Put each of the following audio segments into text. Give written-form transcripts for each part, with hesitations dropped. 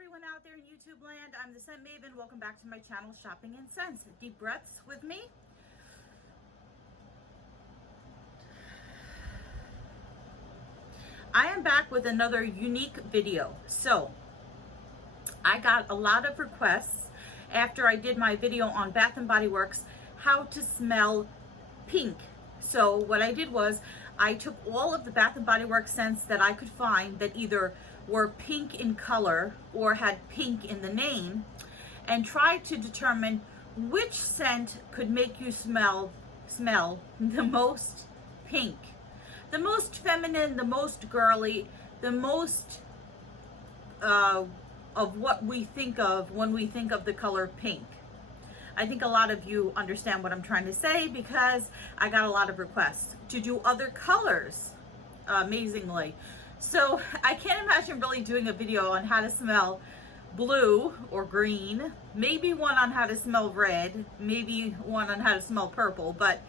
everyone out there in YouTube land. I'm the Scent Maven. Welcome back to my channel, Shopping in Scents. Deep breaths with me. I am back with another unique video. So I got a lot of requests after I did my video on Bath & Body Works, how to smell pink. So what I did was I took all of the Bath & Body Works scents that I could find that either were pink in color or had pink in the name, and tried to determine which scent could make you smell the most pink, the most feminine, the most girly, the most of what we think of when we think of the color pink. I think a lot of you understand what I'm trying to say because I got a lot of requests to do other colors, amazingly. So I can't imagine really doing a video on how to smell blue or green, maybe one on how to smell red, maybe one on how to smell purple, but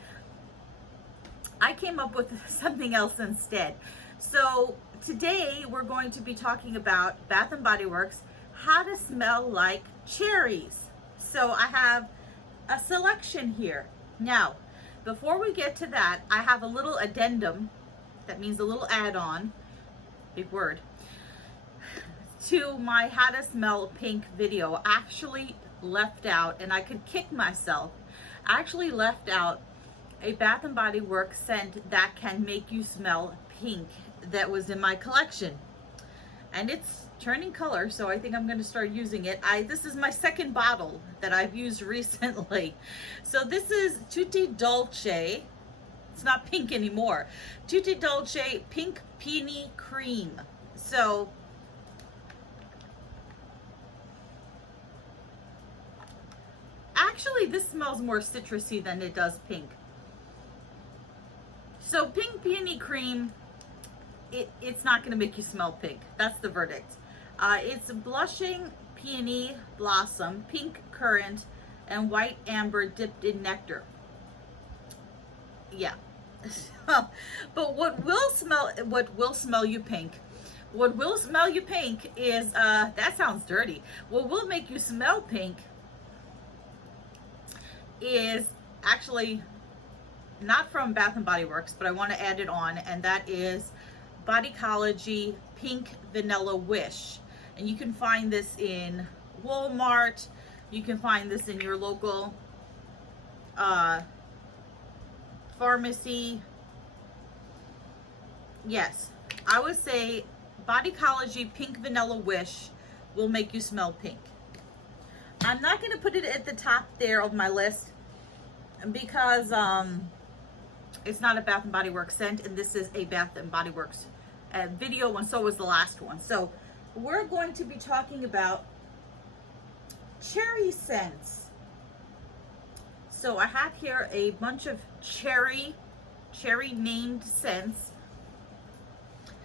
I came up with something else instead. So today we're going to be talking about Bath & Body Works, how to smell like cherries. So I have a selection here. Now, before we get to that, I have a little addendum, that means a little add-on, big word, to my how to smell pink video. I actually left out, and I could kick myself, I actually left out a Bath & Body Works scent that can make you smell pink that was in my collection. And it's turning color, so I think I'm going to start using it. This is my second bottle that I've used recently. So this is Tutti Dolce. It's not pink anymore. Tutti Dolce Pink Peony Cream. So actually this smells more citrusy than it does pink. So Pink Peony Cream, it's not going to make you smell pink. That's the verdict. It's blushing peony blossom, pink currant, and white amber dipped in nectar. Yeah. But what will smell you pink? What will smell you pink is that sounds dirty. What will make you smell pink is actually not from Bath & Body Works, but I want to add it on, and that is Bodycology Pink Vanilla Wish. And you can find this in Walmart. You can find this in your local pharmacy. Yes, I would say Bodycology Pink Vanilla Wish will make you smell pink. I'm not going to put it at the top there of my list because it's not a Bath & Body Works scent, and this is a Bath & Body Works video, and so was the last one. So we're going to be talking about cherry scents. So I have here a bunch of cherry named scents,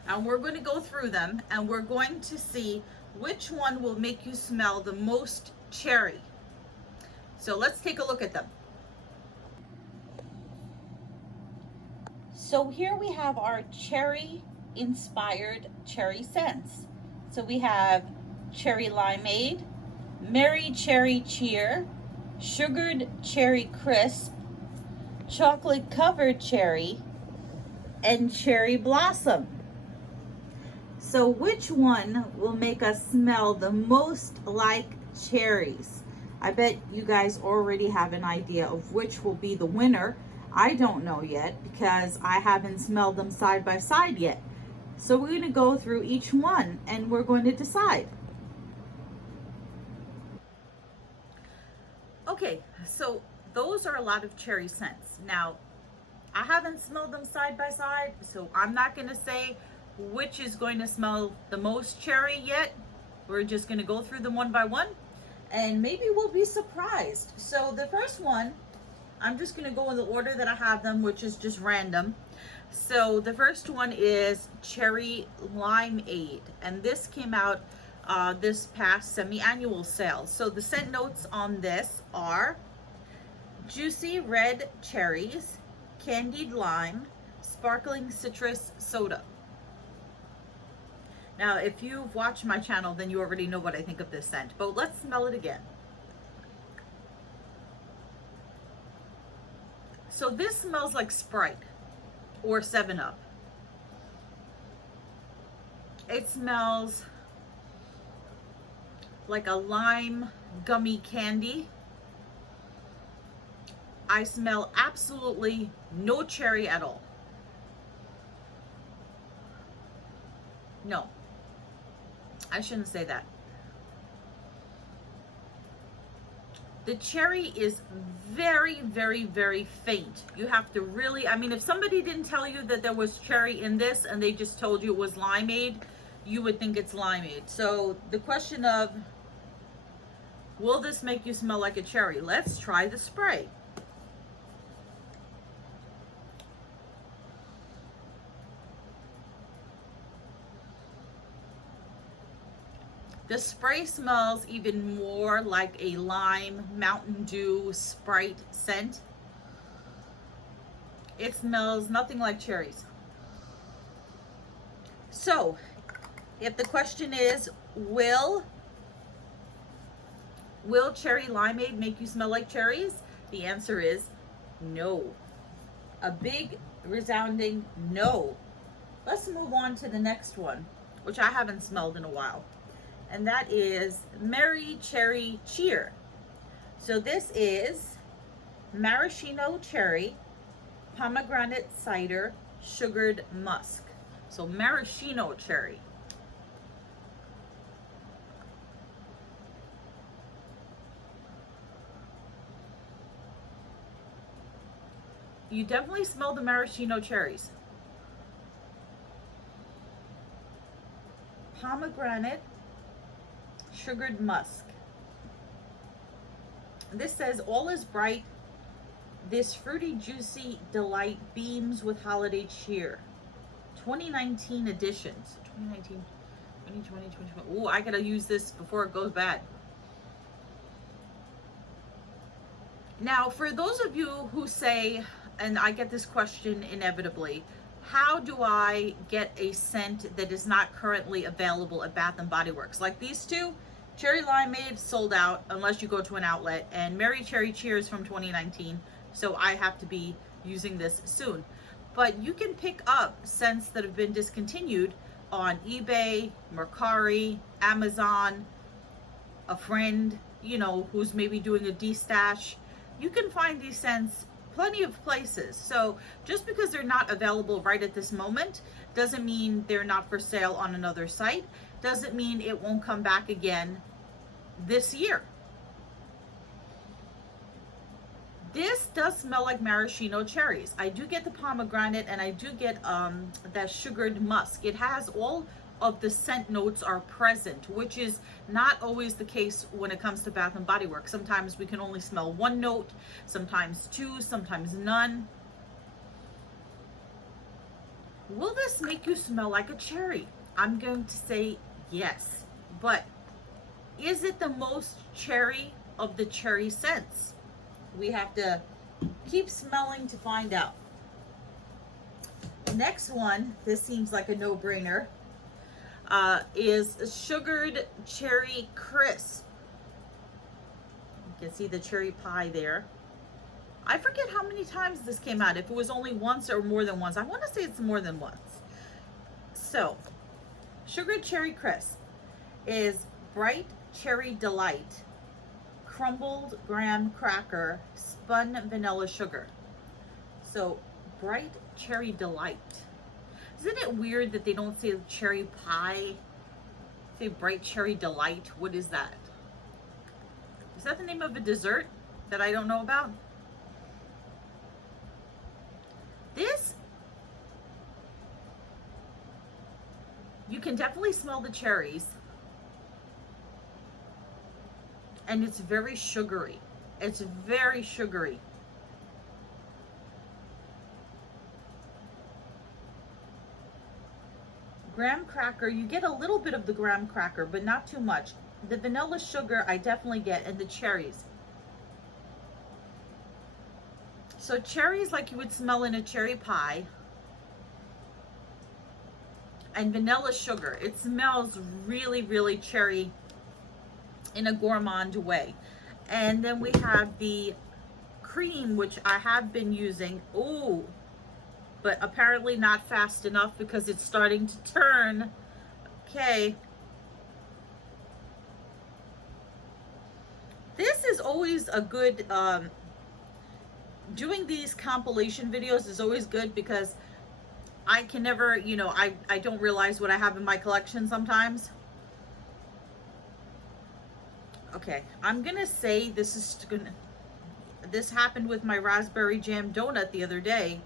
and we're going to go through them, and we're going to see which one will make you smell the most cherry. So let's take a look at them. So here we have our cherry inspired cherry scents. So we have cherry limeade, merry cherry cheer, sugared cherry crisp, chocolate covered cherry, and cherry blossom. So which one will make us smell the most like cherries? I bet you guys already have an idea of which will be the winner. I don't know yet because I haven't smelled them side by side yet. So we're going to go through each one and we're going to decide. Okay, so those are a lot of cherry scents. Now, I haven't smelled them side by side, so I'm not going to say which is going to smell the most cherry yet. We're just going to go through them one by one, and maybe we'll be surprised. So the first one, I'm just going to go in the order that I have them, which is just random. So the first one is cherry limeade, and this came out this past semi-annual sale. So the scent notes on this are juicy red cherries, candied lime, sparkling citrus soda. Now, if you've watched my channel, then you already know what I think of this scent, but let's smell it again. So this smells like Sprite or 7-Up. It smells like a lime gummy candy. I smell absolutely no cherry at all. No, I shouldn't say that. The cherry is very, very, very faint. You have to really, I mean, if somebody didn't tell you that there was cherry in this and they just told you it was limeade, you would think it's limeade. So the question of, will this make you smell like a cherry? Let's try the spray. The spray smells even more like a lime Mountain Dew Sprite scent. It smells nothing like cherries. So, if the question is, will cherry limeade make you smell like cherries? The answer is no. A big resounding no. Let's move on to the next one, which I haven't smelled in a while. And that is Merry Cherry Cheer. So this is maraschino cherry, pomegranate cider, sugared musk. So maraschino cherry. You definitely smell the maraschino cherries. Pomegranate, sugared musk. This says, all is bright. This fruity, juicy delight beams with holiday cheer. 2019 editions. 2019, 2020, 2021. Ooh, I gotta use this before it goes bad. Now, for those of you who say, and I get this question inevitably, how do I get a scent that is not currently available at Bath & Body Works? Like these two, Cherry Limeade sold out unless you go to an outlet, and Merry Cherry Cheers from 2019, so I have to be using this soon. But you can pick up scents that have been discontinued on eBay, Mercari, Amazon, a friend, you know, who's maybe doing a destash. You can find these scents plenty of places. So just because they're not available right at this moment doesn't mean they're not for sale on another site. Doesn't mean it won't come back again this year. This does smell like maraschino cherries. I do get the pomegranate, and I do get that sugared musk. It has all of the scent notes are present, which is not always the case when it comes to Bath & Body Works. Sometimes we can only smell one note, sometimes two, sometimes none. Will this make you smell like a cherry? I'm going to say yes, but is it the most cherry of the cherry scents? We have to keep smelling to find out. Next one, this seems like a no-brainer, is Sugared Cherry Crisp. You can see the cherry pie there. I forget how many times this came out, if it was only once or more than once. I want to say it's more than once. So, Sugared Cherry Crisp is bright cherry delight, crumbled graham cracker, spun vanilla sugar. So, bright cherry delight. Isn't it weird that they don't say cherry pie? Say bright cherry delight. What is that? Is that the name of a dessert that I don't know about? This, you can definitely smell the cherries, and it's very sugary. It's very sugary. Graham cracker, you get a little bit of the graham cracker, but not too much. The vanilla sugar I definitely get, and the cherries. So cherries like you would smell in a cherry pie. and vanilla sugar. It smells really, really cherry in a gourmand way. And then we have the cream, which I have been using. Ooh, but apparently not fast enough because it's starting to turn. Okay. This is always a good, doing these compilation videos is always good because I can never, you know, I don't realize what I have in my collection sometimes. Okay, I'm gonna say this happened with my raspberry jam donut the other day.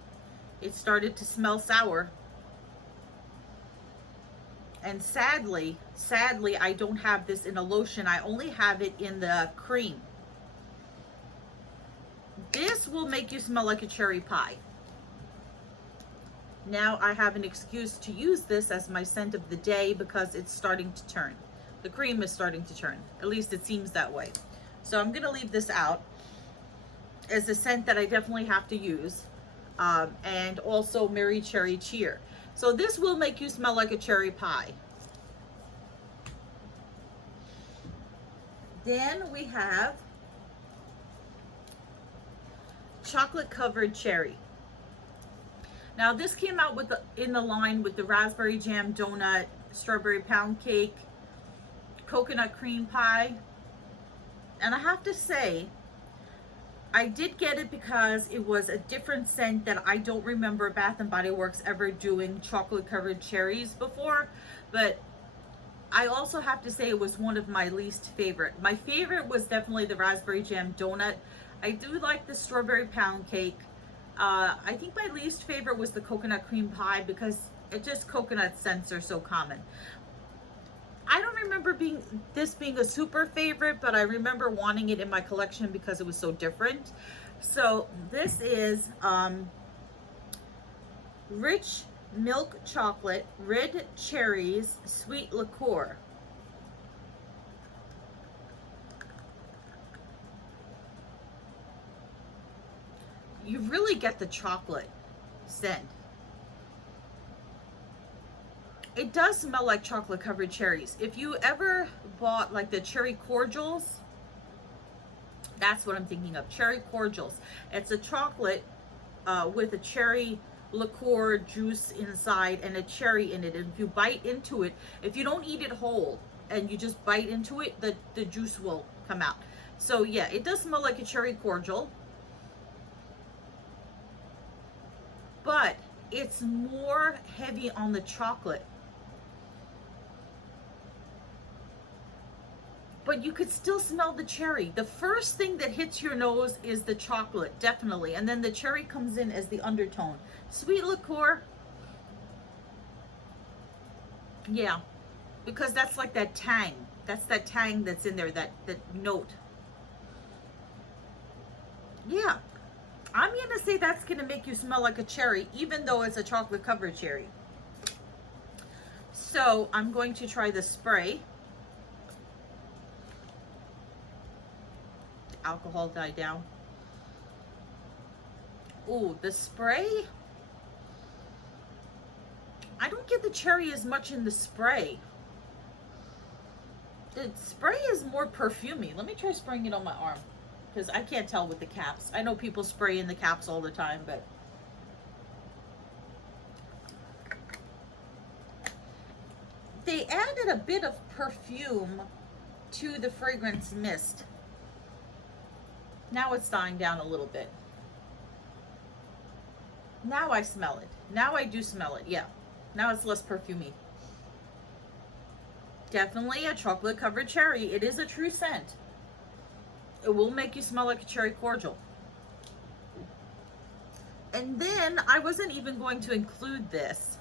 It started to smell sour. And sadly, I don't have this in a lotion. I only have it in the cream. This will make you smell like a cherry pie. Now I have an excuse to use this as my scent of the day because it's starting to turn. The cream is starting to turn. At least it seems that way. So I'm gonna leave this out as a scent that I definitely have to use. And also Mary Cherry Cheer. So this will make you smell like a cherry pie. Then we have chocolate covered cherry. Now this came out with in the line with the raspberry jam donut, strawberry pound cake, coconut cream pie. And I have to say, I did get it because it was a different scent that I don't remember Bath and Body Works ever doing chocolate covered cherries before. But I also have to say it was one of my least favorite. My favorite was definitely the raspberry jam donut. I do like the strawberry pound cake. I think my least favorite was the coconut cream pie because it just coconut scents are so common. I don't remember this being a super favorite, but I remember wanting it in my collection because it was so different. So this is rich milk chocolate, red cherries, sweet liqueur. You really get the chocolate scent. It does smell like chocolate covered cherries. If you ever bought like the cherry cordials, that's what I'm thinking of, cherry cordials. It's a chocolate with a cherry liqueur juice inside and a cherry in it. And if you bite into it, if you don't eat it whole and you just bite into it, the juice will come out. So yeah, it does smell like a cherry cordial, but it's more heavy on the chocolate. But you could still smell the cherry. The first thing that hits your nose is the chocolate, definitely. And then the cherry comes in as the undertone. Sweet liqueur. Yeah, because that's like that tang. That's that tang that's in there, that note. Yeah, I'm going to say that's going to make you smell like a cherry, even though it's a chocolate covered cherry. So I'm going to try the spray. Alcohol died down. Ooh, the spray. I don't get the cherry as much in the spray. The spray is more perfumey. Let me try spraying it on my arm because I can't tell with the caps. I know people spray in the caps all the time, but they added a bit of perfume to the fragrance mist. Now it's dying down a little bit. Now I smell it. Now I do smell it, yeah. Now it's less perfumey. Definitely a chocolate covered cherry. It is a true scent. It will make you smell like a cherry cordial. And then I wasn't even going to include this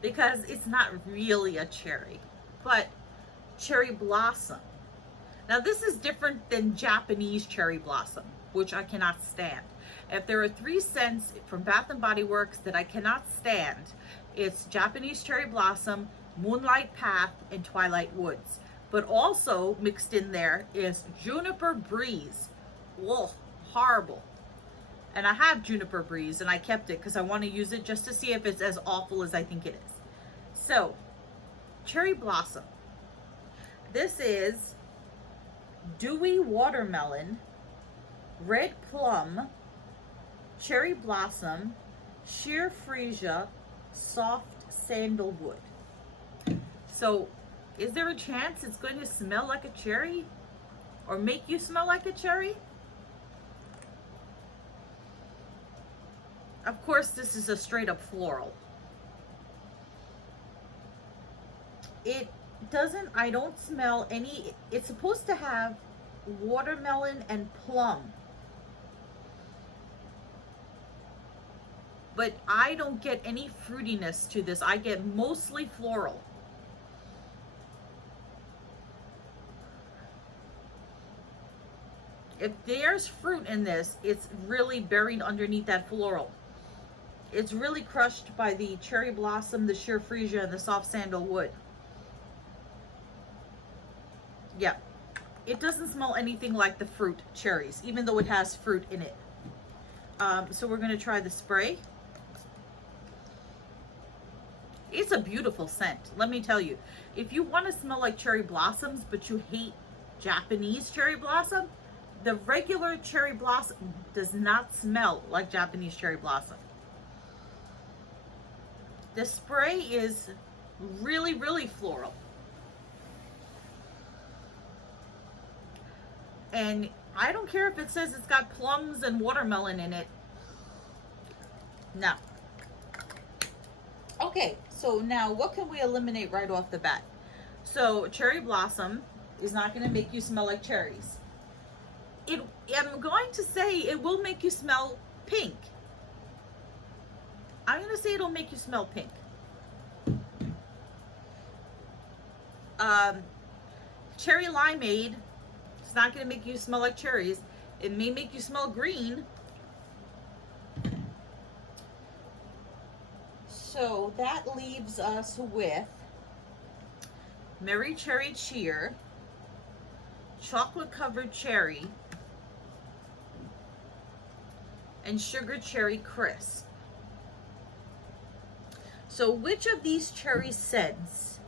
because it's not really a cherry, but cherry blossom. Now this is different than Japanese cherry blossom, which I cannot stand. If there are 3 scents from Bath and Body Works that I cannot stand, it's Japanese cherry blossom, Moonlight Path, and Twilight Woods. But also mixed in there is juniper breeze. Whoa, horrible. And I have juniper breeze and I kept it because I want to use it just to see if it's as awful as I think it is. So, cherry blossom. This is dewy watermelon, red plum, cherry blossom, sheer freesia, soft sandalwood. So, is there a chance it's going to smell like a cherry? Or make you smell like a cherry? Of course, this is a straight up floral. It doesn't, I don't smell any, it's supposed to have watermelon and plum. But I don't get any fruitiness to this. I get mostly floral. If there's fruit in this, it's really buried underneath that floral. It's really crushed by the cherry blossom, the sheer freesia, and the soft sandalwood. Yeah, it doesn't smell anything like the fruit cherries, even though it has fruit in it. So we're gonna try the spray. It's a beautiful scent, let me tell you. If you want to smell like cherry blossoms, but you hate Japanese cherry blossom, the regular cherry blossom does not smell like Japanese cherry blossom. The spray is really, really floral. And I don't care if it says it's got plums and watermelon in it. No. Okay, so now what can we eliminate right off the bat? So cherry blossom is not going to make you smell like cherries. I'm going to say it will make you smell pink. I'm going to say it'll make you smell pink. Cherry limeade, it's not going to make you smell like cherries. It may make you smell green. So that leaves us with Merry Cherry Cheer, chocolate covered cherry, and sugar cherry crisp. So which of these cherry scents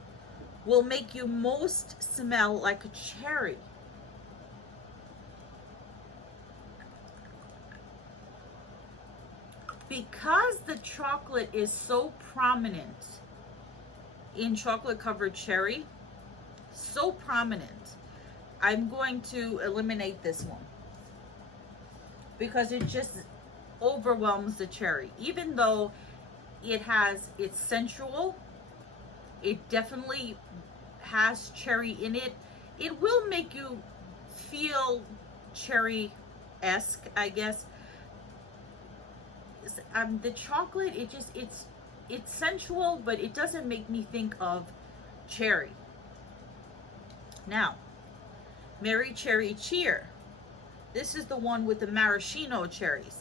will make you most smell like a cherry? Because the chocolate is so prominent in chocolate covered cherry, so prominent, I'm going to eliminate this one because it just overwhelms the cherry. Even though it's sensual, it definitely has cherry in it. It will make you feel cherry-esque, I guess. The chocolate, it's sensual, but it doesn't make me think of cherry. Now, Merry Cherry Cheer. This is the one with the maraschino cherries.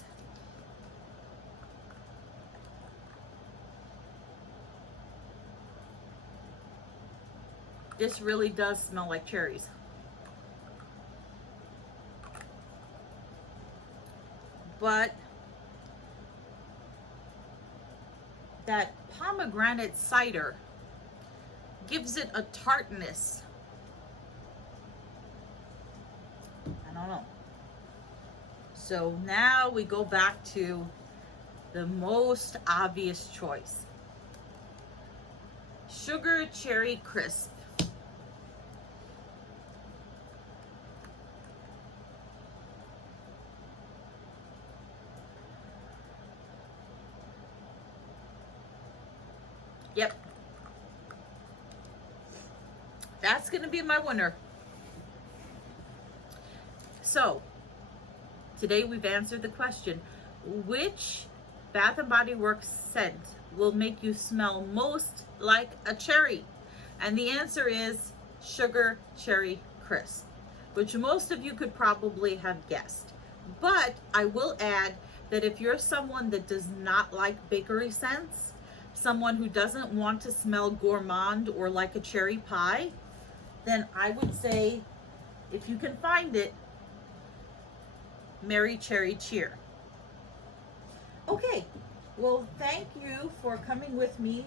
This really does smell like cherries. But that pomegranate cider gives it a tartness. I don't know. So now we go back to the most obvious choice. Sugar cherry crisp. Yep. That's going to be my winner. So, today we've answered the question, which Bath & Body Works scent will make you smell most like a cherry? And the answer is Sugar Cherry Crisp, which most of you could probably have guessed. But I will add that if you're someone that does not like bakery scents, someone who doesn't want to smell gourmand or like a cherry pie, then I would say, if you can find it, Merry Cherry Cheer. Okay, well, thank you for coming with me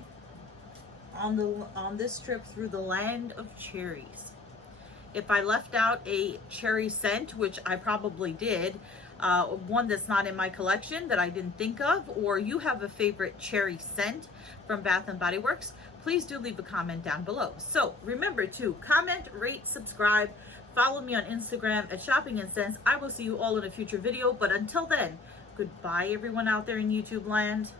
on this trip through the land of cherries. If I left out a cherry scent, which I probably did, one that's not in my collection that I didn't think of, or you have a favorite cherry scent from Bath and Body Works, please do leave a comment down below. So remember to comment, rate, subscribe, follow me on Instagram at Shopping and Scents. I will see you all in a future video, but until then, goodbye everyone out there in YouTube land.